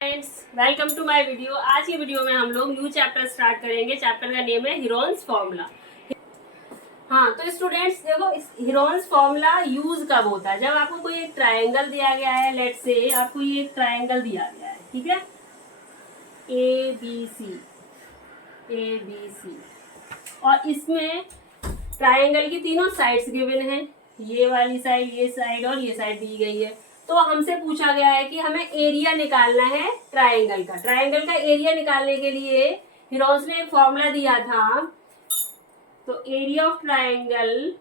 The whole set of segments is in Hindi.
Friends, welcome to my video. आज की वीडियो में हम लोग न्यू चैप्टर स्टार्ट करेंगे। चैप्टर का नेम है हीरोन्स फॉर्मूला। हाँ, तो स्टूडेंट्स देखो, इस हीरोन्स फॉर्मूला यूज कब होता है? जब आपको कोई एक ट्रायंगल दिया गया है, लेट से आपको ये एक ट्रायंगल दिया गया है, ठीक है, ए बी सी, और इसमें ट्रायंगल की तीनों साइड्स गिवन हैं, ये वाली साइड, ये साइड और ये साइड दी गई है। तो हमसे पूछा गया है कि हमें एरिया निकालना है ट्रायंगल का। ट्रायंगल का एरिया निकालने के लिए हीरोन्स ने एक फॉर्मूला दिया था। तो एरिया ऑफ ट्रायंगल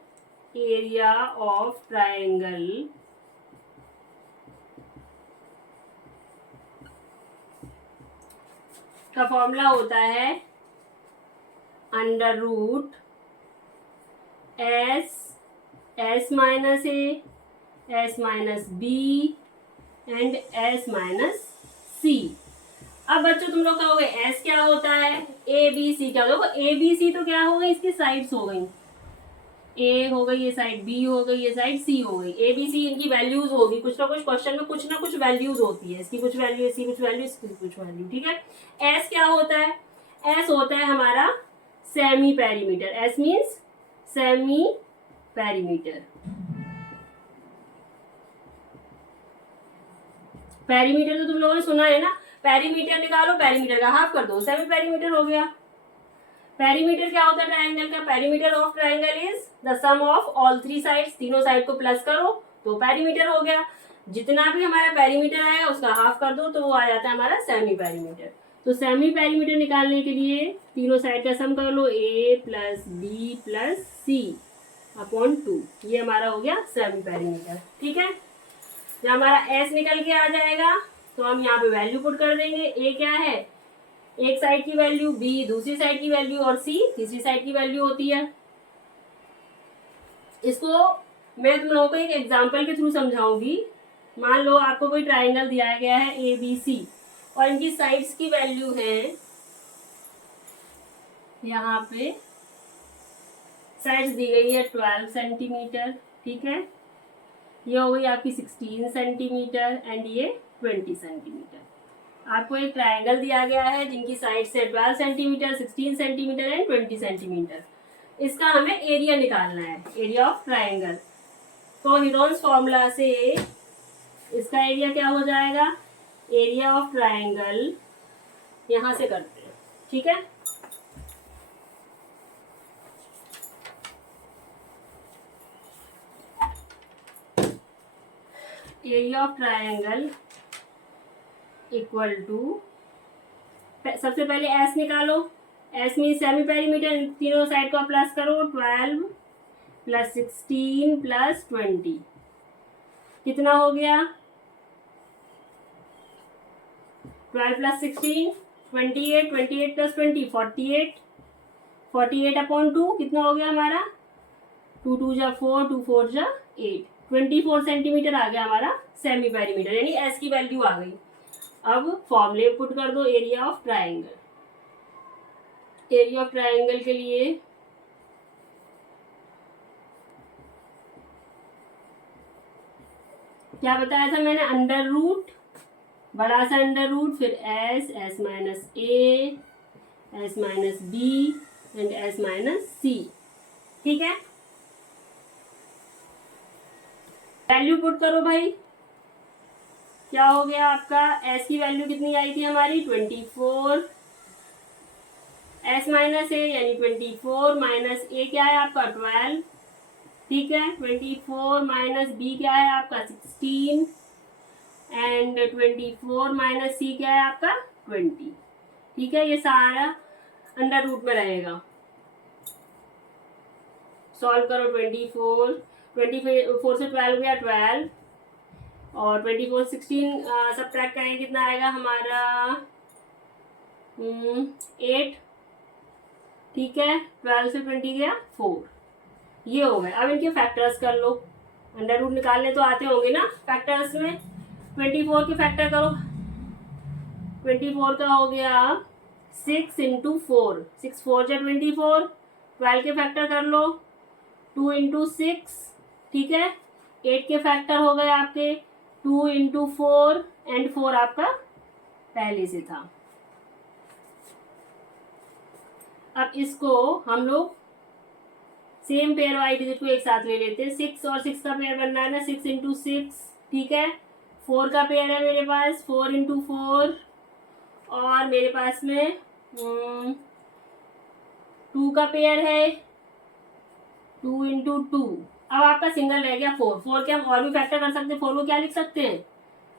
का फॉर्मूला होता है under root s minus a, s minus b and s minus c. अब बच्चों तुम लोग कहोगे एस क्या होता है, ए बी सी क्या होगा? ए बी सी तो क्या हो गई, इसकी साइड्स हो गई, ए हो गई ये साइड, बी हो गई ये साइड, सी हो गई। ए बी सी इनकी वैल्यूज होगी, कुछ ना कुछ क्वेश्चन में कुछ ना कुछ वैल्यूज होती है, इसकी कुछ वैल्यू, इसकी कुछ वैल्यू, इसकी कुछ वैल्यू, ठीक है। एस क्या होता है? एस होता है हमारा semi perimeter. S means semi perimeter. Perimeter तो तुम लोगों ने सुना है ना, पेरीमीटर निकालो, पेरीमीटर का हाफ कर दो, सेमी पेरीमीटर हो गया। पेरीमीटर क्या होता है ट्रायंगल का? Perimeter of triangle is the sum of all three sides. तीनों साइड को प्लस करो तो पेरीमीटर हो गया। जितना भी हमारा पेरीमीटर आएगा उसका हाफ कर दो तो वो आ जाता है हमारा सेमी पेरीमीटर। तो सेमी पेरीमीटर निकालने के लिए तीनों साइड का सम कर लो, ए प्लस बी प्लस सी अपॉन 2, ये हमारा हो गया सेमी पेरीमीटर, ठीक है। जब हमारा एस निकल के आ जाएगा तो हम यहाँ पे वैल्यू पुट कर देंगे। ए क्या है? एक साइड की वैल्यू, बी दूसरी साइड की वैल्यू और सी तीसरी साइड की वैल्यू होती है। इसको मैं तुम लोगों को एक एग्जांपल के थ्रू समझाऊंगी। मान लो आपको कोई ट्रायंगल दिया गया है ए बी सी और इनकी साइड्स की वैल्यू है, यहाँ पे साइड्स दी गई है 12 सेंटीमीटर, ठीक है। ये हो गई आपकी 16 सेंटीमीटर एंड ये 20 सेंटीमीटर। आपको एक ट्रायंगल दिया गया है जिनकी साइड से 12 सेंटीमीटर, 16 सेंटीमीटर एंड 20 सेंटीमीटर। इसका हमें एरिया निकालना है, एरिया ऑफ ट्रायंगल। तो हीरोन्स फॉर्मूला से इसका एरिया क्या हो जाएगा? एरिया ऑफ ट्रायंगल यहां से करते हैं, ठीक है। Area of triangle equal to, सबसे पहले एस निकालो। एस मीन सेमी पेरीमीटर, तीनों साइड को प्लस करो, 12 प्लस 16 प्लस 20 कितना हो गया? 12 प्लस 16 28, 28 प्लस 20 48, 48 अपॉन 2 कितना हो गया हमारा? 2 2 जा 4, 2 4 जा 8, 24 सेंटीमीटर आ गया हमारा सेमी पेरीमीटर, यानी एस की वैल्यू आ गई। अब फॉर्मूले पुट कर दो area of triangle. Area of triangle के लिए क्या बताया था मैंने? अंडर रूट, बड़ा सा अंडर रूट, फिर s, s minus a, s minus b and s minus c, ठीक है। वैल्यू पुट करो भाई, क्या हो गया आपका? एस की वैल्यू कितनी आई थी हमारी? 24, एस माइनस ए यानी 24 माइनस ए क्या है आपका? 12, ठीक है। 24 माइनस बी क्या है आपका? 16 एंड 24 माइनस सी क्या है आपका? 20, ठीक है। ये सारा अंडर रूट में रहेगा। सॉल्व करो, 24 से 12 गया 12 और 24 16 सब्ट्रैक्ट करेंगे कितना आएगा हमारा? 8, ठीक है। 12 से 20 गया 4, ये हो गए। अब इनके फैक्टर्स कर लो, अंडर रूट निकालने तो आते होंगे ना फैक्टर्स में। 24 के फैक्टर करो, 24 का हो गया 6 इंटू 4, 6 4 जा 24, 12 के फैक्टर कर लो 2 इंटू 6, ठीक है। 8 के फैक्टर हो गए आपके 2 इंटू 4 एंड 4 आपका पहले से था। अब इसको हम लोग सेम पेयर वाई डिजिट को एक साथ ले लेते हैं। 6 और 6 का पेयर बनना है ना, 6 इंटू 6, ठीक है। 4 का पेयर है मेरे पास, 4 इंटू 4, और मेरे पास में 2 का पेयर है, 2 इंटू 2। अब आपका सिंगल रह गया 4। 4 के हम और भी फैक्टर कर सकते हैं। 4 को क्या लिख सकते हैं,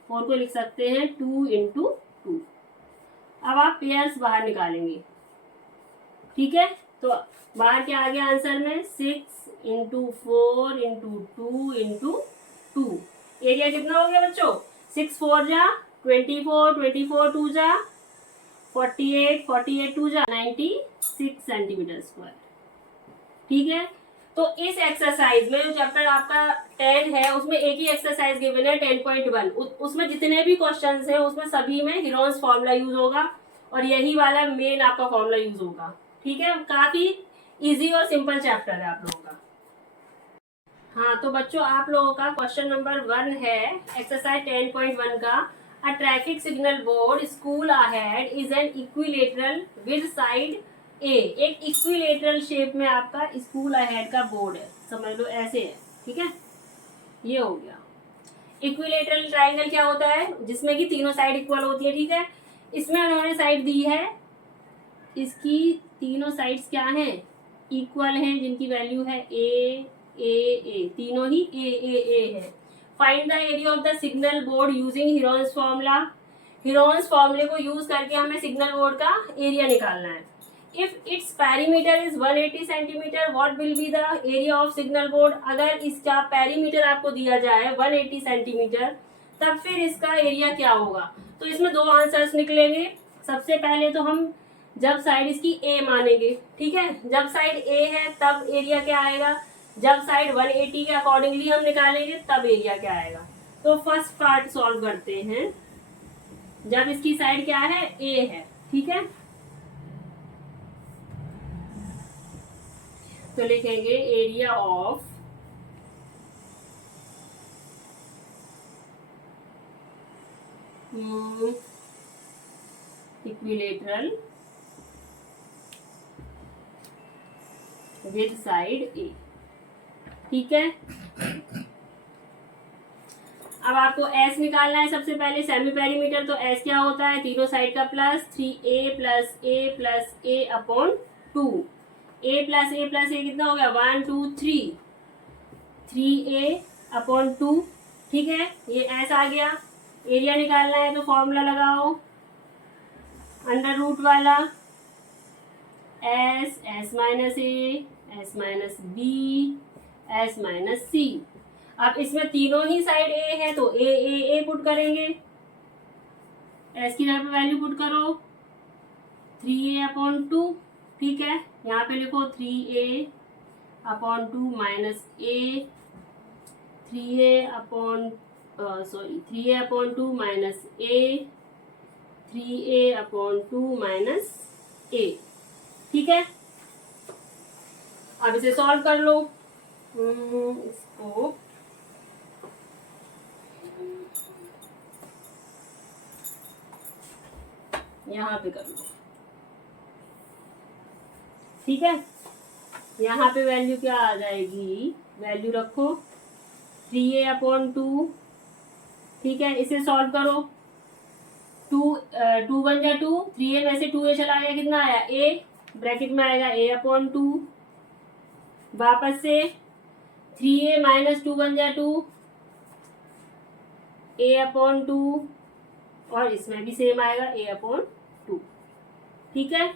4 को लिख सकते हैं 2 इंटू 2। अब आप पेयर्स बाहर निकालेंगे, ठीक है। तो बाहर क्या आ गया आंसर में, 6 इंटू 4 इंटू 2 इंटू 2। एरिया कितना हो गया बच्चों, 6 4 जा 24, 24 2 जा 48, 48 2 जा 96 सेंटीमीटर स्क्वायर, ठीक है। तो इस एक्सरसाइज में जो चैप्टर आपका 10 है उसमें एक ही एक्सरसाइज गिवन है 10.1। उसमें जितने भी क्वेश्चंस हैं उसमें सभी में हीरोन्स फॉर्मूला यूज होगा और यही वाला मेन आपका फॉर्मूला यूज होगा, ठीक है। काफी इजी और सिंपल चैप्टर है आप लोगों का। हाँ तो बच्चों आप लोगों का क्वेश्चन नंबर 1 है एक्सरसाइज 10.1 का। A traffic signal board school ahead is an equilateral with side a. एक इक्विलेटरल शेप में आपका स्कूल अहेड का बोर्ड है, समझ लो ऐसे है, ठीक है। ये हो गया इक्विलेटरल ट्राइंगल। क्या होता है, जिसमें कि तीनों साइड इक्वल होती है, ठीक है। इसमें उन्होंने साइड दी है, इसकी तीनों साइड्स क्या हैं, इक्वल हैं, जिनकी वैल्यू है ए ए ए, तीनों ही ए है। Find the area of the signal board using Heron's formula. Heron's फॉर्मूले को यूज करके हमें सिग्नल बोर्ड का एरिया निकालना है। If its perimeter is 180 centimetre what will be the area of signal board. अगर इसका पेरीमीटर आपको दिया जाए 180 सेंटीमीटर तब फिर इसका एरिया क्या होगा। तो इसमें दो आंसर्स निकलेंगे। सबसे पहले तो हम जब साइड इसकी ए मानेंगे, ठीक है। जब साइड ए है तब एरिया क्या आएगा, जब साइड 180 के अकॉर्डिंगली हम निकालेंगे तब एरिया क्या आएगा। तो फर्स्ट पार्ट सॉल्व करते हैं। जब इसकी साइड क्या है, ए है, ठीक है। तो लिखेंगे area of equilateral with side a, ठीक है। अब आपको एस निकालना है सबसे पहले, सेमी पेरीमीटर। तो एस क्या होता है, तीनों साइड का प्लस 3a प्लस ए प्लस ए अपॉन 2। ए प्लस ए कितना हो गया, 1 2 3, 3a अपॉन 2, ठीक है। ये एस आ गया। एरिया निकालना है तो फॉर्मूला लगाओ, अंडर रूट वाला s minus a s minus b s minus c. अब इसमें तीनों ही साइड ए है तो ए पुट करेंगे, एस की जगह पे वैल्यू पुट करो 3a अपॉन 2, ठीक है। यहाँ पे लिखो 3a अपॉन 2 माइनस ए, 3a अपॉन 2 माइनस ए, 3a अपॉन 2 माइनस ए, ठीक है। अब इसे सॉल्व कर लो। इसको यहाँ पे कर लो, ठीक है। यहाँ पे वैल्यू क्या आ जाएगी, वैल्यू रखो 3a अपॉन 2, ठीक है। इसे सॉल्व करो, 2 1 जा 2, 3a में से 2a चला गया, कितना आया a, ब्रैकेट में आएगा a अपॉन 2, वापस से 3a माइनस 2 1 जा 2, a अपॉन 2, और इसमें भी सेम आएगा a अपॉन 2, ठीक है।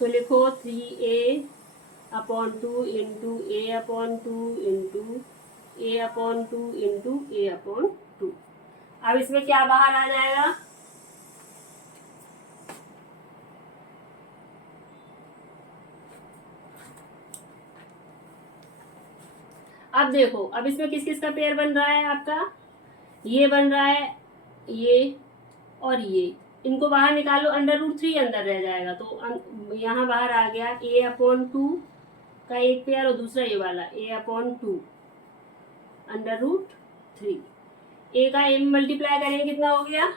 तो लिखो 3a अपॉन 2 इंटू ए अपॉन 2 इंटू ए अपॉन 2 इंटू ए अपॉन 2। अब इसमें क्या बाहर आ जाएगा, अब देखो, अब इसमें किस किस का पेयर बन रहा है आपका, ये बन रहा है, ये और ये इनको बाहर निकालो, √3 अंदर रह जाएगा, तो यहाँ बाहर आ गया a/2 का एक पेयर और दूसरा ये वाला a/2 √3। a का a में मल्टीप्लाई करेंगे कितना हो गया,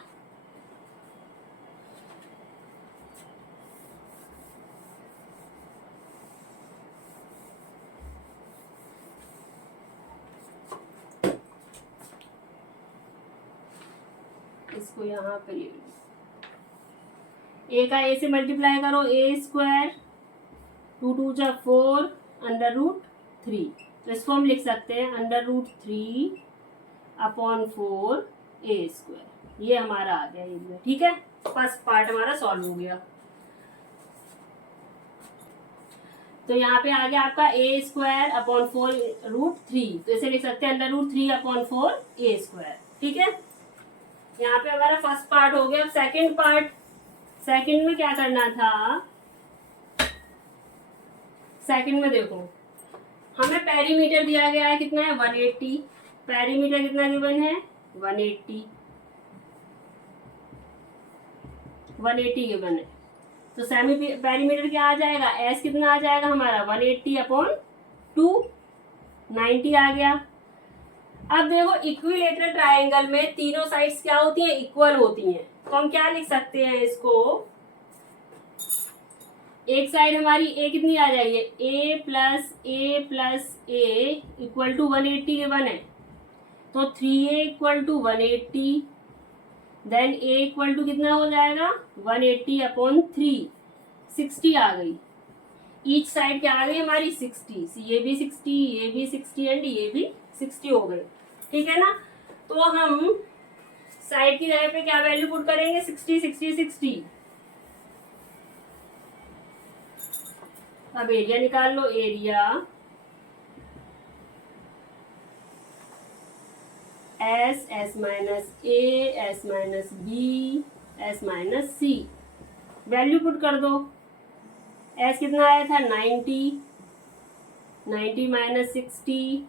इसको यहाँ पे ले लो, a का a से मल्टीप्लाई करो, a², 2 2 जा 4 √3, तो इसको हम लिख सकते हैं √3/4 a²। ये हमारा आ गया एरिया। ठीक है, फर्स्ट पार्ट हमारा सॉल्व हो गया। तो यहाँ पे आ गया आपका a²/4 √3, तो इसे लिख सकते हैं √3/4 a²। ठीक है, यहाँ पे हमारा फर्स्ट पार्ट हो गया। अब सेकंड पार्ट, सेकंड में क्या करना था, सेकंड में देखो हमें पेरीमीटर दिया गया है, कितना है 180, पेरीमीटर कितना गिवन है 180 गिवन है, तो सेमी पेरीमीटर क्या आ जाएगा, एस कितना आ जाएगा हमारा 180/2, 90 आ गया। अब देखो इक्विलेटरल ट्रायंगल में तीनों साइड्स क्या होती हैं, इक्वल होती हैं, तो हम क्या लिख सकते हैं इसको, एक साइड हमारी a कितनी आ जाएगी, a + a + a = 180 गिवन है, तो 3a = 180, देन a = कितना हो जाएगा 180/3, 60 आ गई। ईच साइड क्या आ गई हमारी 60, ये भी 60, ये भी 60 एंड ये भी 60 हो गए। ठीक है ना, तो हम साइड की जगह पे क्या वैल्यू पुट करेंगे, 60 60 60। अब एरिया निकाल लो, area S S - a S - b S - c, value put कर दो। S कितना आया था 90, 90 - 60,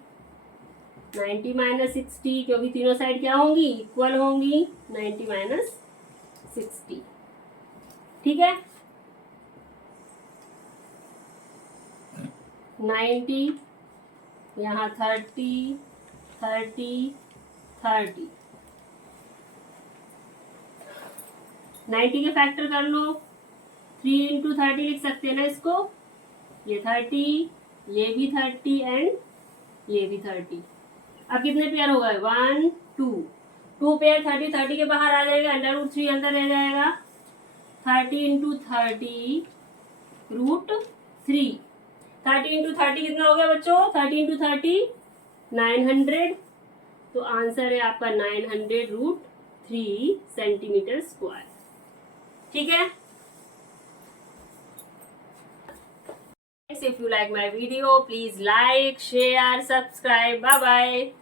90 - 60, क्योंकि तीनों साइड क्या होंगी, इक्वल होंगी, 90 - 60। ठीक है, 90, यहाँ 30 30 30, 90 के फैक्टर कर लो, 3 × 30 लिख सकते हैं ना इसको, ये 30, ये भी 30 एंड ये भी 30। अब कितने पेयर हो गए, 1 2 पेयर, 30 30 के बाहर आ जाएगा, √3 अंदर रह जाएगा, 30 × 30 √3, 30 × 30 कितना हो गया बच्चों, 30 × 30 900, तो आंसर है आपका 900√3 cm²। ठीक है, if you like my video please like, share, subscribe, bye bye।